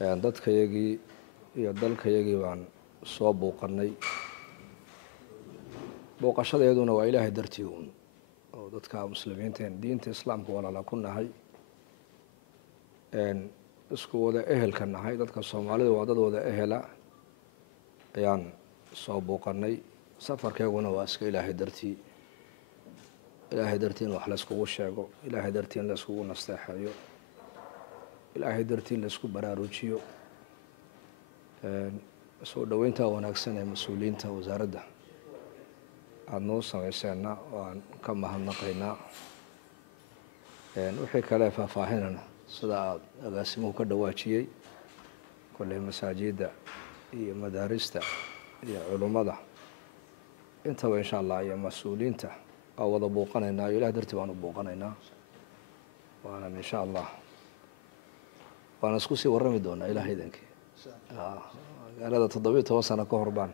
dadkayagii iyo dalkayagii baan soo booqannay. booqashadeeduna waa ilaahay dartii uun oo dadka muslimiinteen diinta islaamka walaala ku nahay, isku wada ehelka nahay. dadka soomaalida waa dad wada ehela ayaan soo booqannay. safarkeeguna waa iska ilaahay dartii, ilaahay dartii in wax layskugu sheego, ilaahay dartii in layskugu nasteexeeyo, ilaahay dartii in laysku baraarujiyo. soo dhoweynta wanaagsan ee mas-uuliyiinta wasaaradda aada noo sameyseenna waan ka mahadnaqaynaa. wixii kale faahfaahinana sida aada agaasimuhu ka dhawaajiyey, kolley masaajidda iyo madaarista iyo culummada intaba insha allah iyo mas-uuliyiinta waa wada booqanaynaa, iyo ilaah dartii waan u booqanaynaa. waanan insha allah waana isku sii warrami doonaa ilaah idankii. magaalada 17 sano ka hor baan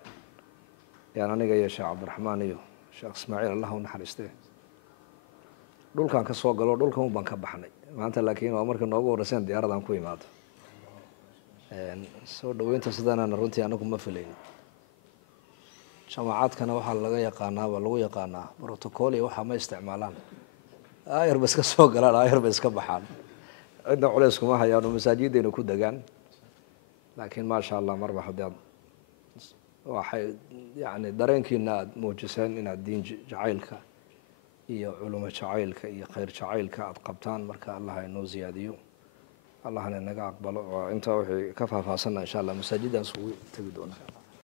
yaan aniga iyo sheekh cabdiraxmaan iyo sheekh ismaaciil allah u naxariistee dhulkan ka soo galo, dhulkan baan ka baxnay. maanta laakiin waa marka noogu horreyseen diyaaradan ku imaado. soo dhoweynta sidaanana runtii anagu ma filayn. jamaacadkana waxaa lagu yaqaanaa brotocool iyo waxaa ma isticmaalaan. aayar ba iska soo galaan, aayar ba iska baxaan. cidna culays kuma hayaan oo masaajidayna ku degaan. laakiin maasha allah marba haddaad waxay yani dareenkiina aada muujiseen inaad diin jacaylka iyo culumo jacaylka iyo khayr jacaylka aada qabtaan. marka allah inoo ziyaadiyo, allahna inaga aqbalo. intaa wixii ka faahfaahsanna insha allah masaajiddaas ugu tegi doonaa.